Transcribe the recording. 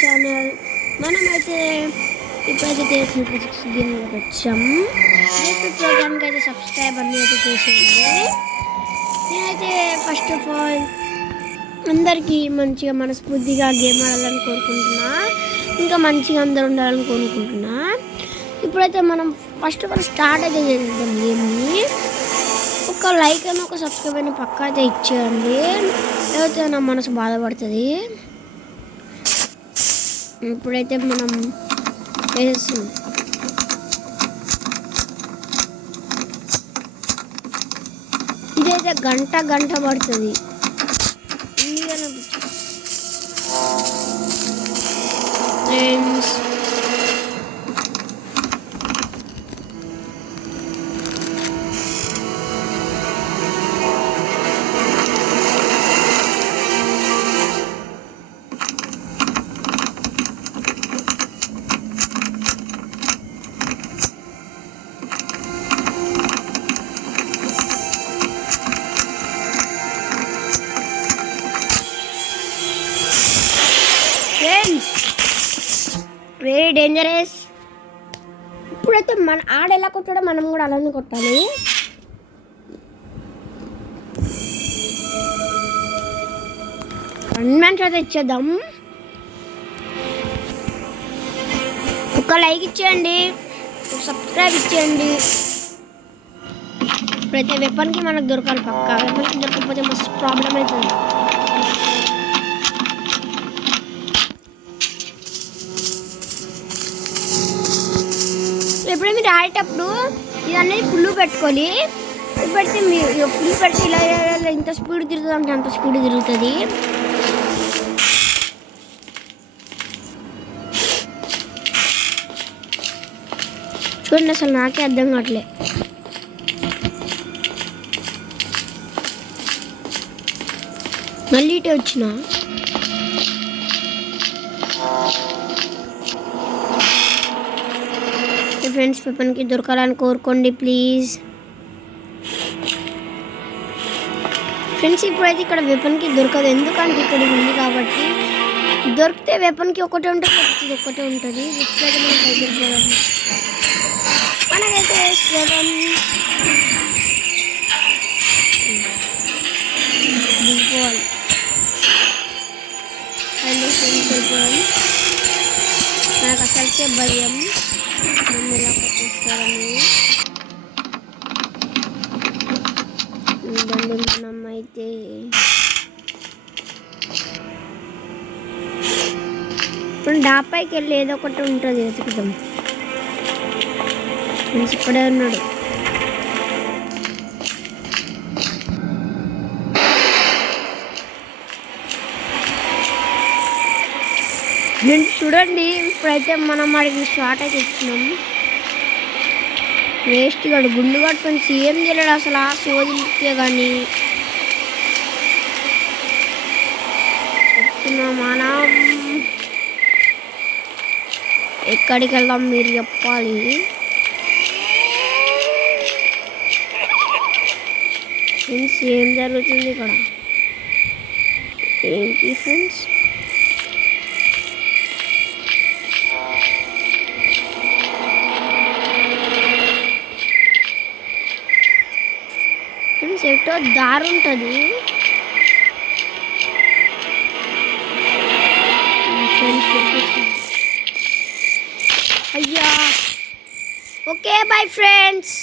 ఛానల్ మనమైతే ఇప్పుడైతే దీనికి వచ్చాము. యూట్యూబ్ ప్రోగ్రామ్కి అయితే సబ్స్క్రైబ్ అన్నీ అయితే చేసేయండి. నేనైతే ఫస్ట్ ఆఫ్ ఆల్ అందరికీ మంచిగా మనస్ఫూర్తిగా గేమ్ ఆడాలని కోరుకుంటున్నా, ఇంకా మంచిగా అందరూ ఉండాలని కోరుకుంటున్నా. ఇప్పుడైతే మనం ఫస్ట్ ఆఫ్ ఆల్ స్టార్ట్ అయితే చేద్దాం గేమ్ని. ఒక లైక్ అని ఒక సబ్స్క్రైబ్ అని పక్కా అయితే ఇచ్చేయండి, లేకపోతే నా మనసు బాధపడుతుంది. ఇప్పుడైతే మనం వేసేస్తున్నాం. ఇదైతే గంట పడుతుంది. Friends very dangerous. ఇప్పుడైతే మన ఆడెలా కొట్టాడో మనం కూడా అలానే కొట్టాలి. వన్ మ్యాన్ అయితే ఇచ్చేద్దాం. ఒక లైక్ ఇచ్చేయండి, ఒక సబ్స్క్రైబ్ ఇచ్చేయండి. ఇప్పుడైతే వెపన్కి మనకు దొరకాలి. పక్కా వెపన్కి దొరకకపోతే మస్తు ప్రాబ్లం అవుతుంది. ఎప్పుడైనా మీరు ఆడేటప్పుడు ఇది అనేది ఫుల్ పెట్టుకోవాలి. పెడితే మీరు ఫుల్ పెడితే ఇలా ఇంత స్పీడ్ తిరుగుతుంది అంటే అంత స్పీడ్ తిరుగుతుంది. చూడండి, అసలు నాకే అర్థం కావట్లే. మళ్ళీ ఇటే వచ్చిన ఫ్రెండ్స్, వెపన్కి దొరకాలని కోరుకోండి ప్లీజ్. ఫ్రెండ్స్, ఇప్పుడైతే ఇక్కడ వెపన్కి దొరకదు, ఎందుకంటే ఇక్కడ ఉంది కాబట్టి. దొరికితే వెపన్కి ఒకటే ఉంటుంది, ఒకటే ఉంటుంది. ఇప్పుడైతే మనం దగ్గర మనకైతే 7 దిగిపోవాలి. వెళ్ళిపోవాలి. నాకు అసలుకే భయం నన్ను ఇలా కొట్టేస్తారని. దండు మనం అయితే ఇప్పుడు డాబాయికి వెళ్ళి ఏదో ఒకటి ఉంటుంది, వెతుకుదాం. ఫ్రెండ్స్ ఇక్కడే ఉన్నాడు. నేను చూడండి, ఇప్పుడైతే మనం వాడికి షార్ట్ అయితే ఇచ్చినాం. వేస్ట్ గాడు, గుండుగాడు. ఫ్రెండ్స్ ఏం చేయలేడు అసలు. ఆ సోదికే కానీ చెప్తున్నా. మనం ఎక్కడికి వెళ్దాం మీరు చెప్పాలి. ఫ్రెండ్స్ ఏం జరుగుతుంది ఇక్కడ? ఏంటి ఫ్రెండ్స్? ఫ్రెండ్స్ ఎటో దారి ఉంటుంది. అయ్యా, ఓకే బాయ్ ఫ్రెండ్స్.